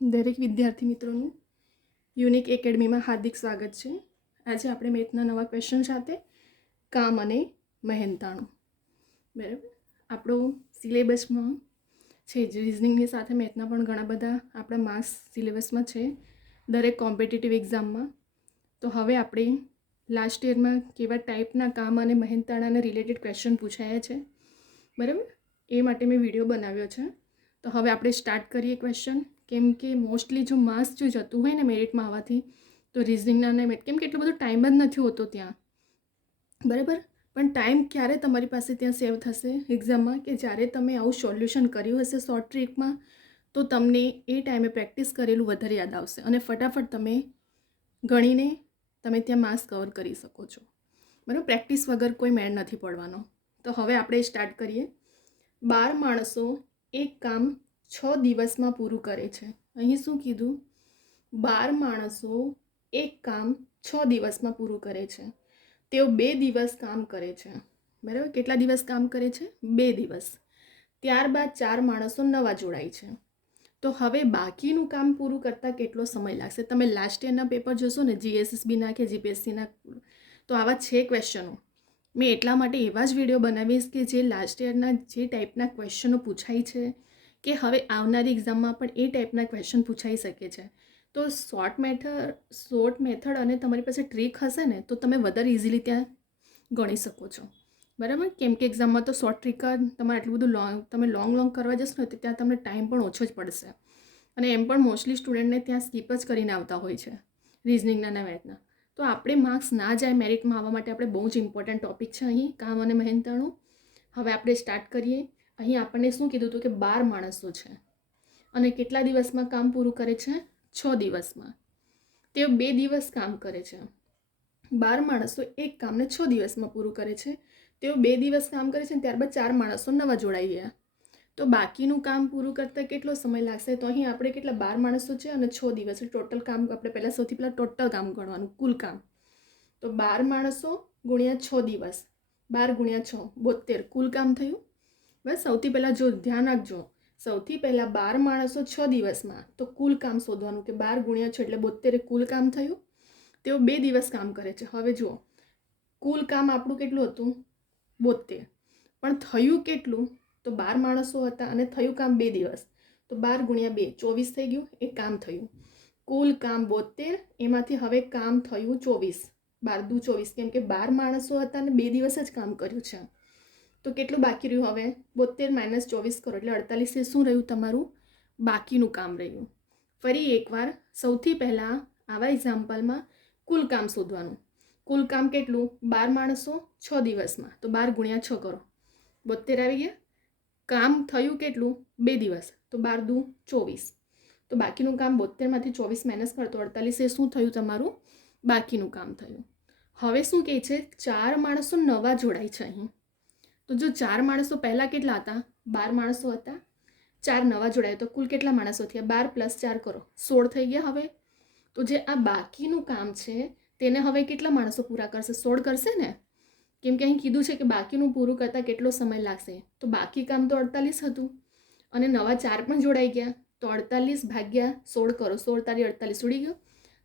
દરેક વિદ્યાર્થી મિત્રોનું યુનિક એકેડમીમાં હાર્દિક સ્વાગત છે. આજે આપણે મેથના નવા ક્વેશ્ચન સાથે કામ અને મહેનતાણું બરાબર આપણો સિલેબસમાં છે. રિઝનિંગની સાથે મેથના પણ ઘણા બધા આપણા માર્ક્સ સિલેબસમાં છે દરેક કોમ્પિટિટિવ એક્ઝામમાં. તો હવે આપણે લાસ્ટ યરમાં કેવા ટાઈપના કામ અને મહેનતાણાને રિલેટેડ ક્વેશ્ચન પૂછાયા છે બરાબર, એ માટે મેં વિડીયો બનાવ્યો છે. તો હવે આપણે સ્ટાર્ટ કરીએ ક્વેશ્ચન. કેમ કે મોસ્ટલી જો માર્ક્સ જો જતું હોય ને મેરિટમાં આવવાથી, તો રિઝનિંગના અને મેથ, કેમ કે એટલો બધો ટાઈમ જ નથી હોતો ત્યાં બરાબર. પણ ટાઈમ ક્યારે તમારી પાસે ત્યાં સેવ થશે એક્ઝામમાં, કે જ્યારે તમે આવું સોલ્યુશન કર્યું હશે શોર્ટ ટ્રીકમાં, તો તમને એ ટાઈમે પ્રેક્ટિસ કરેલું વધારે યાદ આવશે અને ફટાફટ તમે ગણીને તમે ત્યાં માર્ક્સ કવર કરી શકો છો બરાબર. પ્રેક્ટિસ વગર કોઈ મેળ નથી પડવાનો. તો હવે આપણે સ્ટાર્ટ કરીએ. 12 માણસો એક કામ 6 દિવસમાં પૂરું કરે છે. અહીં શું કીધું? 12 માણસો એક કામ 6 દિવસમાં પૂરું કરે છે. તેઓ 2 દિવસ કામ કરે છે બરાબર. કેટલા દિવસ કામ કરે છે? 2 દિવસ. ત્યારબાદ 4 માણસો નવા જોડાય છે. તો હવે બાકીનું કામ પૂરું કરતાં કેટલો સમય લાગશે? તમે લાસ્ટ યરના પેપર જોશો ને, જીએસએસબીના કે જીપીએસસીના, તો આવા છે ક્વેશ્ચનો. મેં એટલા માટે એવા જ વિડીયો બનાવીશ કે જે લાસ્ટ યરના જે ટાઈપના ક્વેશ્ચનો પૂછાય છે, કે હવે આવનારી એક્ઝામમાં પણ એ ટાઈપના ક્વેશ્ચન પૂછાઈ શકે છે. તો શોર્ટ મેથડ અને તમારી પાસે ટ્રીક હશે ને, તો તમે વધારે ઇઝીલી ત્યાં ગણી શકો છો બરાબર. કેમ કે એક્ઝામમાં તો શોર્ટ ટ્રીક જ તમારે એટલું બધું તમે લોંગ કરવા જશો ને, તો ત્યાં તમને ટાઈમ પણ ઓછો જ પડશે. અને એમ પણ મોસ્ટલી સ્ટુડન્ટને ત્યાં સ્કીપ જ કરીને આવતા હોય છે રિઝનિંગના અને મેથના. તો આપણે માર્ક્સ ના જાય મેરિટમાં આવવા માટે આપણે બહુ જ ઇમ્પોર્ટન્ટ ટોપિક છે અહીં કામ અને મહેનતાણું. હવે આપણે સ્ટાર્ટ કરીએ. અહીં આપણને શું કીધું હતું કે 12 માણસો છે અને કેટલા દિવસમાં કામ પૂરું કરે છે? 6 દિવસમાં. તેઓ 2 દિવસ કામ કરે છે. 12 માણસો એક કામને 6 દિવસમાં પૂરું કરે છે. તેઓ 2 દિવસ કામ કરે છે, ત્યારબાદ 4 માણસો નવા જોડાઈ ગયા. તો બાકીનું કામ પૂરું કરતાં કેટલો સમય લાગશે? તો અહીં આપણે કેટલા 12 માણસો છે અને 6 દિવસ, ટોટલ કામ આપણે સૌથી પહેલાં ટોટલ કામ ગણવાનું, કુલ કામ. તો 12 માણસો ગુણ્યા 6 દિવસ, 12 ગુણ્યા 6 72 કુલ કામ થયું. બસ સૌથી પહેલાં જો ધ્યાન રાખજો, સૌથી પહેલાં 12 માણસો 6 દિવસમાં, તો કુલ કામ શોધવાનું કે 12 ગુણ્યા 6 એટલે 72 કુલ કામ થયું. તેઓ 2 દિવસ કામ કરે છે. હવે જુઓ, કુલ કામ આપણું કેટલું હતું? 72. પણ થયું કેટલું? તો 12 માણસો હતા અને થયું કામ 2 દિવસ, તો 12 ગુણ્યા 2 24 થઈ ગયું. એ કામ થયું. કુલ કામ 72, એમાંથી હવે કામ થયું 24. 12 દુ 24, કેમ કે 12 માણસો હતા અને 2 દિવસ જ કામ કર્યું છે. તો કેટલું બાકી રહ્યું? હવે 72 - 24 કરો એટલે 48. એ શું રહ્યું? તમારું બાકીનું કામ રહ્યું. ફરી એકવાર સૌથી પહેલાં આવા એક્ઝામ્પલમાં કુલ કામ શોધવાનું. કુલ કામ કેટલું? 12 માણસો 6 દિવસમાં, તો 12 ગુણ્યા 6 કરો, 72 આવી ગયા. કામ થયું કેટલું? 2 દિવસ, તો 12 દુ 24. તો બાકીનું કામ 72માંથી 24 માઇનસ કરો તો 48. એ શું થયું? તમારું બાકીનું કામ થયું. હવે શું કહે છે? 4 માણસો નવા જોડાય છે અહીં. તો જો 4 માણસો પહેલાં કેટલા હતા? 12 માણસો હતા, 4 નવા જોડાયા, તો કુલ કેટલા માણસો થયા? 12 + 4 કરો, 16 થઈ ગયા. હવે તો જે આ બાકીનું કામ છે તેને હવે કેટલા માણસો પૂરા કરશે? 16 કરશે ને, કેમ કે અહીં કીધું છે કે બાકીનું પૂરું કરતાં કેટલો સમય લાગશે. તો બાકી કામ તો 48 હતું અને નવા 4 પણ જોડાઈ ગયા, તો 48 ભાગ્યા 16 કરો, 16 તારી 48 ઉડી ગયો.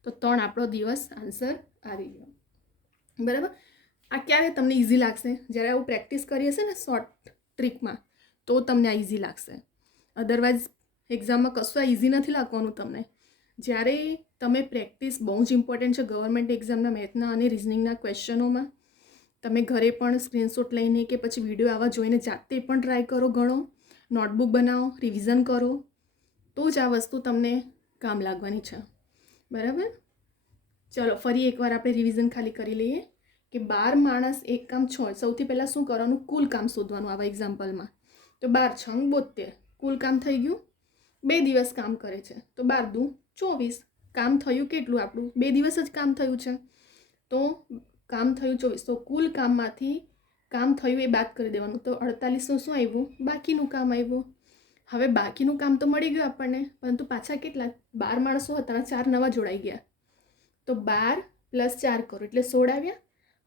તો 3 આપણો દિવસ આન્સર આવી ગયો બરાબર. આ ક્યારે તમને ઇઝી લાગશે? જ્યારે આવું પ્રેક્ટિસ કરી હશે ને શોર્ટ ટ્રીકમાં, તો તમને આ ઇઝી લાગશે. અદરવાઇઝ એક્ઝામમાં કશું આ ઇઝી નથી લાગવાનું તમને. જ્યારે તમે પ્રેક્ટિસ, બહુ જ ઇમ્પોર્ટન્ટ છે ગવર્મેન્ટ એક્ઝામના મેથના અને રિઝનિંગના ક્વેશ્ચનોમાં. તમે ઘરે પણ સ્ક્રીનશોટ લઈને કે પછી વિડીયો આવા જોઈને જાતે પણ ટ્રાય કરો, ગણો, નોટબુક બનાવો, રિવિઝન કરો, તો જ આ વસ્તુ તમને કામ લાગવાની છે બરાબર. ચલો ફરી એકવાર આપણે રિવિઝન ખાલી કરી લઈએ કે 12 માણસ એક કામ 6. સૌથી પહેલાં શું કરવાનું? કુલ કામ શોધવાનું આવા એક્ઝામ્પલમાં. તો 12 × 6 = 72, કુલ કામ થઈ ગયું. 2 દિવસ કામ કરે છે, તો 12 દુ 24. કામ થયું કેટલું આપણું? 2 દિવસ જ કામ થયું છે, તો કામ થયું 24. તો કુલ કામમાંથી કામ થયું એ બાદ કરી દેવાનું, તો 48 શું આવ્યું? બાકીનું કામ આવ્યું. હવે બાકીનું કામ તો મળી ગયું આપણને, પરંતુ પાછા કેટલા? 12 માણસો હતા, 4 નવા જોડાઈ ગયા, તો 12 + 4 કરો એટલે 16 આવ્યા.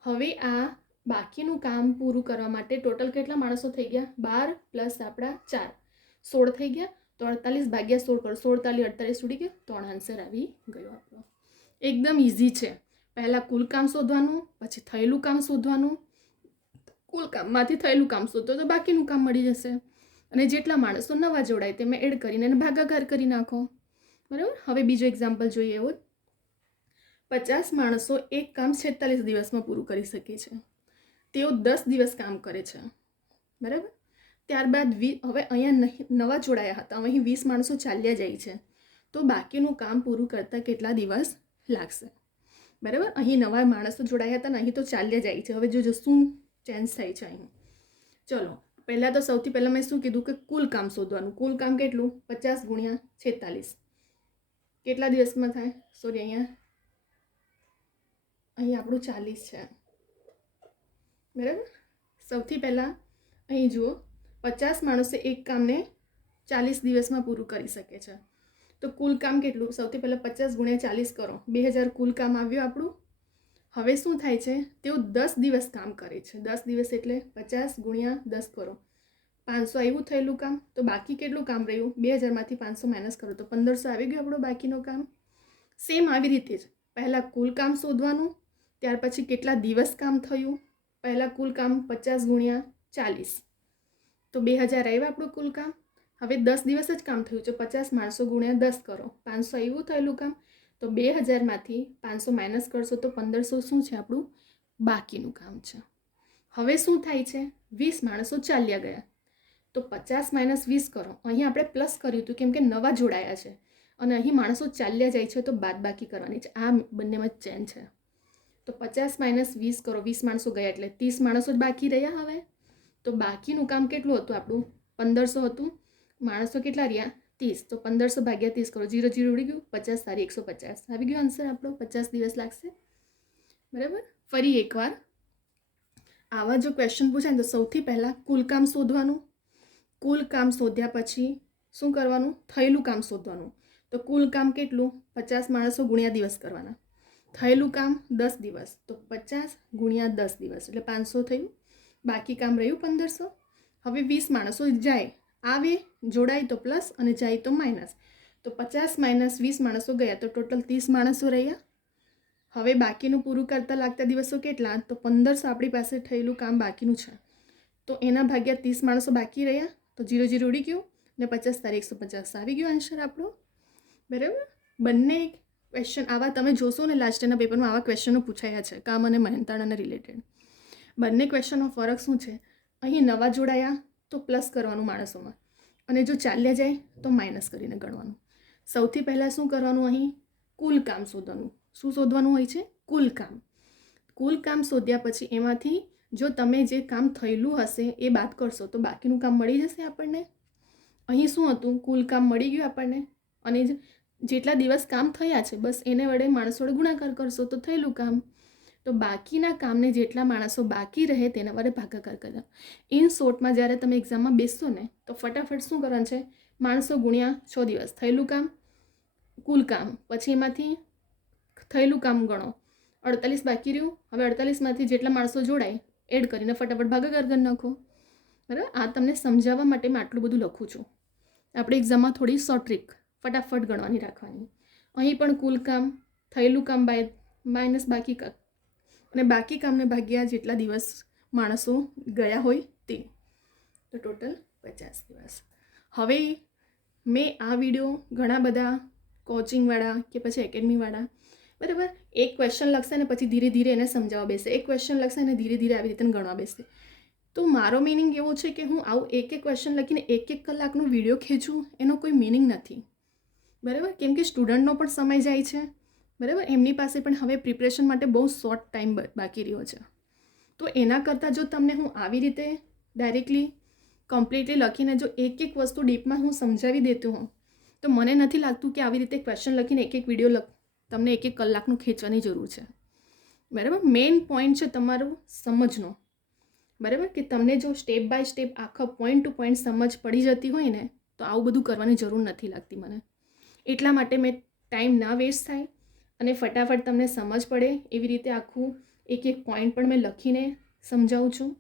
હવે આ બાકીનું કામ પૂરું કરવા માટે ટોટલ કેટલા માણસો થઈ ગયા? 12 + આપણા 4, 16 થઈ ગયા. તો 48 ભાગ્યા 16 કરો, 16 તાલી 48 ઉડી ગયો, 3 આન્સર આવી ગયો આપણો. એકદમ ઇઝી છે. પહેલાં કુલ કામ શોધવાનું, પછી થયેલું કામ શોધવાનું, કુલ કામમાંથી થયેલું કામ શોધો તો બાકીનું કામ મળી જશે. અને જેટલા માણસો નવા જોડાય તેમાં એડ કરીને એને ભાગાકાર કરી નાખો. બરાબર. હવે બીજો એક્ઝામ્પલ જોઈએ. એવો 50 માણસો એક કામ 46 દિવસમાં પૂરું કરી શકે છે. તેઓ 10 દિવસ કામ કરે છે. બરાબર. ત્યારબાદ હવે અહીંયા નવા જોડાયા હતા, અહીં 20 માણસો ચાલ્યા જાય છે, તો બાકીનું કામ પૂરું કરતાં કેટલા દિવસ લાગશે? બરાબર. અહીં નવા માણસો જોડાયા હતા ને અહીં તો ચાલ્યા જાય છે. હવે જો શું ચેન્જ થાય છે અહીં. ચલો પહેલાં તો સૌથી પહેલાં મેં શું કીધું કે કુલ કામ શોધવાનું. કુલ કામ કેટલું? 50 ગુણ્યા 46 કેટલા દિવસમાં થાય? સોરી, અહીં આપણું 40 છે. બરાબર. સૌથી પહેલાં અહીં જુઓ, 50 માણસે એક કામને 40 દિવસમાં પૂરું કરી શકે છે. તો કુલ કામ કેટલું? સૌથી પહેલાં 50 ગુણ્યા 40 કરો, 2000 કુલ કામ આવ્યું આપણું. હવે શું થાય છે? તેઓ 10 દિવસ કામ કરે છે. 10 દિવસ એટલે 50 ગુણ્યા 10 કરો, 500 આવ્યું થયેલું કામ. તો બાકી કેટલું કામ રહ્યું? 2000માંથી 500 માઇનસ કરો તો 1500 આવી ગયું આપણું બાકીનું કામ. સેમ આવી રીતે જ પહેલાં કુલ કામ શોધવાનું, ત્યાર પછી કેટલા દિવસ કામ થયું. પહેલાં કુલ કામ 50 ગુણ્યા 40 તો 2000 આવ્યા આપણું કુલ કામ. હવે 10 દિવસ જ કામ થયું છે. 50 માણસો ગુણ્યા 10 કરો, 500 આવ્યું થયેલું કામ. તો 2000માંથી 500 માઇનસ કરશો તો 1500 શું છે આપણું બાકીનું કામ છે. હવે શું થાય છે? 20 માણસો ચાલ્યા ગયા તો 50 માઇનસ 20 કરો. અહીં આપણે પ્લસ કર્યું હતું કેમ કે નવા જોડાયા છે, અને અહીં માણસો ચાલ્યા જાય છે તો બાદ બાકી કરવાની છે. આ બંનેમાં ચેન્જ છે. તો 50 માઇનસ 20 કરો, 20 માણસો ગયા એટલે 30 માણસો જ બાકી રહ્યા. હવે તો બાકીનું કામ કેટલું હતું આપણું? 1500 હતું. માણસો કેટલા રહ્યા? 30. તો 1500 ભાગ્યા 30 કરો, 0 0 ઉડી ગયું, 50 તારી 150 આવી ગયો આન્સર આપણો. 50 દિવસ લાગશે. બરાબર. ફરી એકવાર આવા જો ક્વેશ્ચન પૂછાય ને તો સૌથી પહેલાં કુલ કામ શોધવાનું. કુલ કામ શોધ્યા પછી શું કરવાનું? થયેલું કામ શોધવાનું. તો કુલ કામ કેટલું? 50 માણસો ગુણ્યા દિવસ કરવાના. થયેલું કામ 10 દિવસ, તો 50 ગુણ્યા 10 દિવસ એટલે 500 થયું. બાકી કામ રહ્યું 1500. હવે 20 માણસો જાય, આવે જોડાય તો પ્લસ અને જાય તો માઇનસ. તો 50 માઇનસ 20 માણસો ગયા તો ટોટલ 30 માણસો રહ્યા. હવે બાકીનું પૂરું કરતાં લાગતા દિવસો કેટલા? તો 1500 આપણી પાસે થયેલું કામ બાકીનું છે, તો એના ભાગ્યા 30 માણસો બાકી રહ્યા. તો 0 0 ઉડી ગયું ને 50 તારી 150 આવી ગયો આન્સર આપણો. બરાબર. બંને ક્વેશ્ચન આવા તમે જોશો ને લાસ્ટ યરના પેપરમાં આવા ક્વેશ્ચનો પૂછાયા છે કામ અને મહેનતાણાને રિલેટેડ. બંને ક્વેશ્ચનનો ફરક શું છે? અહીં નવા જોડાયા તો પ્લસ કરવાનું માણસોમાં, અને જો ચાલ્યા જાય તો માઇનસ કરીને ગણવાનું. સૌથી પહેલાં શું કરવાનું? અહીં કુલ કામ શોધવાનું. શું શોધવાનું હોય છે? કુલ કામ. કુલ કામ શોધ્યા પછી એમાંથી જો તમે જે કામ થયેલું હશે એ બાદ કરશો તો બાકીનું કામ મળી જશે આપણને. અહીં શું હતું? કુલ કામ મળી ગયું આપણને, અને જેટલા દિવસ કામ થયા છે બસ એને વડે માણસો વડે ગુણાકાર કરશો તો થયેલું કામ. તો બાકીના કામને જેટલા માણસો બાકી રહે તેના વડે ભાગાકાર કરતા. ઇન શોર્ટમાં જ્યારે તમે એક્ઝામમાં બેસશો ને તો ફટાફટ શું કરવાનું છે? માણસો ગુણ્યા 6 દિવસ, થયેલું કામ, કુલ કામ, પછી એમાંથી થયેલું કામ ગણો, 48 બાકી રહ્યું. હવે 48માંથી જેટલા માણસો જોડાય એડ કરીને ફટાફટ ભાગાકાર કરી નાખો. બરાબર. આ તમને સમજાવવા માટે મેં આટલું બધું લખું છું. આપણે એક્ઝામમાં થોડી શોર્ટ ટ્રીક ફટાફટ ગણવાની રાખવાની. અહીં પણ કુલ કામ, થયેલું કામ માઇનસ બાકી કામ, અને બાકી કામને ભાગ્યા જેટલા દિવસ માણસો ગયા હોય તે, તો ટોટલ 50 દિવસ. હવે મેં આ વિડીયો ઘણા બધા કોચિંગવાળા કે પછી એકેડમીવાળા બરાબર એક ક્વેશ્ચન લખશે ને પછી ધીરે ધીરે એને સમજાવવા બેસે, એક ક્વેશ્ચન લખશે ને ધીરે ધીરે આવી રીતે ગણવા બેસે. તો મારો મિનિંગ એવો છે કે હું આવું એક ક્વેશ્ચન લખીને 1 કલાકનો વિડીયો ખેંચું એનો કોઈ મિનિંગ નથી. બરાબર. કેમ કે સ્ટુડન્ટનો પણ સમય જાય છે. બરાબર. એમની પાસે પણ હવે પ્રિપરેશન માટે બહુ શોર્ટ ટાઈમ બાકી રહ્યો છે. તો એના કરતાં જો તમને હું આવી રીતે ડાયરેક્ટલી કમ્પ્લીટલી લખીને જો એક વસ્તુ ડીપમાં હું સમજાવી દેતી હોઉં તો મને નથી લાગતું કે આવી રીતે ક્વેશ્ચન લખીને એક વિડીયો તમને 1 કલાકનું ખેંચવાની જરૂર છે. બરાબર. મેઇન પોઈન્ટ છે તમારું સમજનો. બરાબર. કે તમને જો સ્ટેપ બાય સ્ટેપ આખા પોઈન્ટ ટુ પોઈન્ટ સમજ પડી જતી હોય ને તો આવું બધું કરવાની જરૂર નથી લાગતી મને. એટલા માટે મેં ટાઈમ ના વેસ્ટ થાય અને ફટાફટ તમને સમજ પડે એવી રીતે આખું એક પોઈન્ટ પણ મેં લખીને સમજાવું છું.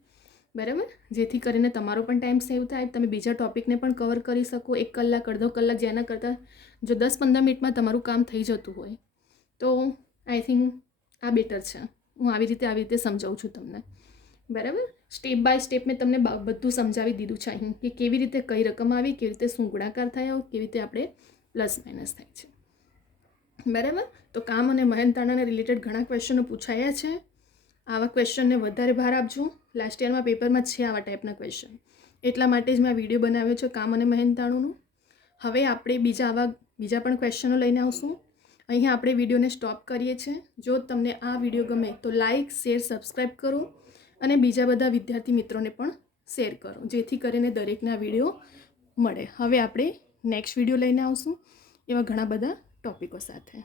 બરાબર, જેથી કરીને તમારો પણ ટાઈમ સેવ થાય, તમે બીજા ટૉપિકને પણ કવર કરી શકો. 1 કલાક અડધો કલાક જેના કરતાં જો 10-15 મિનિટમાં તમારું કામ થઈ જતું હોય તો આઈ થિંક આ બેટર છે. હું આવી રીતે સમજાવું છું તમને. બરાબર, સ્ટેપ બાય સ્ટેપ મેં તમને બધું સમજાવી દીધું છે અહીં કે કેવી રીતે કઈ રકમ આવી, કેવી રીતે શું ગુણાકાર થયા, કેવી રીતે આપણે પ્લસ માઇનસ થાય છે. બરાબર, તો કામ અને મહેનતાણાને રિલેટેડ ઘણા ક્વેશ્ચનો પૂછાયા છે. આવા ક્વેશ્ચનને વધારે ભાર આપજો. લાસ્ટ યરમાં પેપરમાં છે આવા ટાઈપના ક્વેશ્ચન, એટલા માટે જ મેં આ વિડીયો બનાવ્યો છે કામ અને મહેનતાણુંનું. હવે આપણે બીજા પણ ક્વેશ્ચનો લઈને આવશું. અહીંયા આપણે વિડીયોને સ્ટોપ કરીએ છીએ. જો તમને આ વિડીયો ગમે તો લાઇક, શેર, સબસ્ક્રાઈબ કરો અને બીજા બધા વિદ્યાર્થી મિત્રોને પણ શેર કરો, જેથી કરીને દરેકને આ વિડીયો મળે. હવે આપણે નેક્સ્ટ વિડીયો લઈને આવશું એવા ઘણા બધા ટોપિકો સાથે.